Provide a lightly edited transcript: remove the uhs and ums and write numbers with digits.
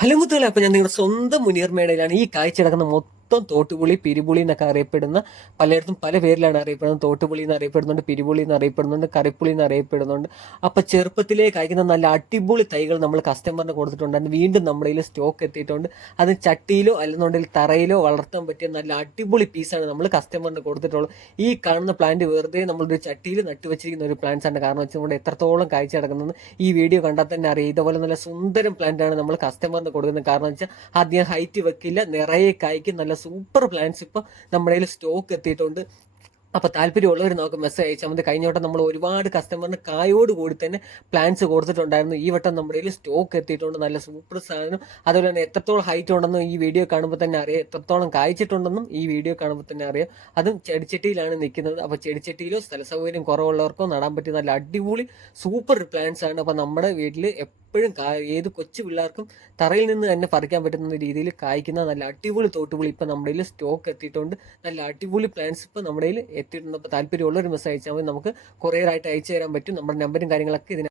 Hello മുത്തുകളെ, അപ്പൊ ഞാൻ നിങ്ങളുടെ സ്വന്തം മുനീർ മേടയിലാണ്. ഈ കാഴ്ച കിടക്കുന്ന മൊത്തം തോട്ടുപുളി, പിരിപുളി എന്നൊക്കെ അറിയപ്പെടുന്ന, പലയിടത്തും പല പേരിലാണ് അറിയപ്പെടുന്നത്. തോട്ടുപുളി എന്ന് അറിയപ്പെടുന്നുണ്ട്, പിരിപുളി എന്ന് അറിയപ്പെടുന്നുണ്ട്, കറിപ്പുളി എന്ന് അറിയപ്പെടുന്നുണ്ട്. അപ്പൊ ചെറുപ്പത്തിലേ കഴിക്കുന്ന നല്ല അടിപൊളി തൈകൾ നമ്മൾ കസ്റ്റമറിന് കൊടുത്തിട്ടുണ്ടായിരുന്നു. വീണ്ടും നമ്മുടെ കയ്യിൽ സ്റ്റോക്ക് എത്തിയിട്ടുണ്ട്. അത് ചട്ടിയിലോ അല്ലെന്നുണ്ടെങ്കിൽ തറയിലോ വളർത്താൻ പറ്റിയ നല്ല അടിപൊളി പീസാണ് നമ്മൾ കസ്റ്റമറിന് കൊടുത്തിട്ടുള്ളത്. ഈ കാണുന്ന പ്ലാന്റ് വെറുതെ നമ്മളൊരു ചട്ടിയിൽ നട്ടുവച്ചിരിക്കുന്ന ഒരു പ്ലാന്റ്സ് ആണ്. കാരണം വെച്ചുകൊണ്ട് എത്രത്തോളം കാഴ്ച കിടക്കുന്നത് ഈ വീഡിയോ കണ്ടാൽ തന്നെ അറിയാം. ഇതുപോലെ നല്ല സുന്ദരം പ്ലാന്റ് ആണ് നമ്മൾ കസ്റ്റമറിന് കൊടുക്കുന്നത്. കാരണം വെച്ചാൽ അധികം ഹൈറ്റ് വെക്കില്ല, നിറയെ കായ്ക്കും, നല്ല സൂപ്പർ പ്ലാന്റ്സ് ഇപ്പൊ നമ്മുടെ കയ്യിൽ സ്റ്റോക്ക് എത്തിയിട്ടുണ്ട്. അപ്പൊ താല്പര്യമുള്ളവർ നമുക്ക് മെസ്സേജ് അയച്ചാൽ മതി. കഴിഞ്ഞ വട്ടം നമ്മൾ ഒരുപാട് കസ്റ്റമറിന് കായോട് കൂടി തന്നെ പ്ലാൻസ് കൊടുത്തിട്ടുണ്ടായിരുന്നു. ഈ വട്ടം നമ്മുടെ കയ്യിൽ സ്റ്റോക്ക് എത്തിയിട്ടുണ്ട്. നല്ല സൂപ്പർ സാധനം. അതുപോലെ തന്നെ എത്രത്തോളം ഹൈറ്റ് ഉണ്ടെന്നും ഈ വീഡിയോ കാണുമ്പോൾ തന്നെ അറിയാം, എത്രത്തോളം കായ്ച്ചിട്ടുണ്ടെന്നും ഈ വീഡിയോ കാണുമ്പോൾ തന്നെ അറിയാം. അതും ചെടിച്ചട്ടിയിലാണ് നിൽക്കുന്നത്. അപ്പൊ ചെടിച്ചട്ടിയിലോ സ്ഥല സൗകര്യം കുറവുള്ളവർക്കോ നടാൻ പറ്റിയ നല്ല അടിപൊളി സൂപ്പർ പ്ലാന്റ്സ് ആണ്. അപ്പൊ നമ്മുടെ വീട്ടിൽ എപ്പോഴും ഏത് കൊച്ചു പിള്ളേർക്കും തറയിൽ നിന്ന് തന്നെ പറിക്കാൻ പറ്റുന്ന രീതിയിൽ കായ്ക്കുന്ന നല്ല അടിപൊളി തോട്ടുപുളി ഇപ്പൊ നമ്മുടെ കയ്യിൽ സ്റ്റോക്ക് എത്തിയിട്ടുണ്ട്. നല്ല അടിപൊളി പ്ലാന്റ്സ് ഇപ്പൊ നമ്മുടെ കയ്യിൽ എത്തിയിട്ടുണ്ട്. അപ്പോൾ താല്പര്യമുള്ള ഒരു മെസ്സേജ് അയച്ചാൽ മതി. നമുക്ക് കൊറിയറായിട്ട് അയച്ചു തരാൻ പറ്റും. നമ്മുടെ നമ്പറും കാര്യങ്ങളൊക്കെ ഇതിന്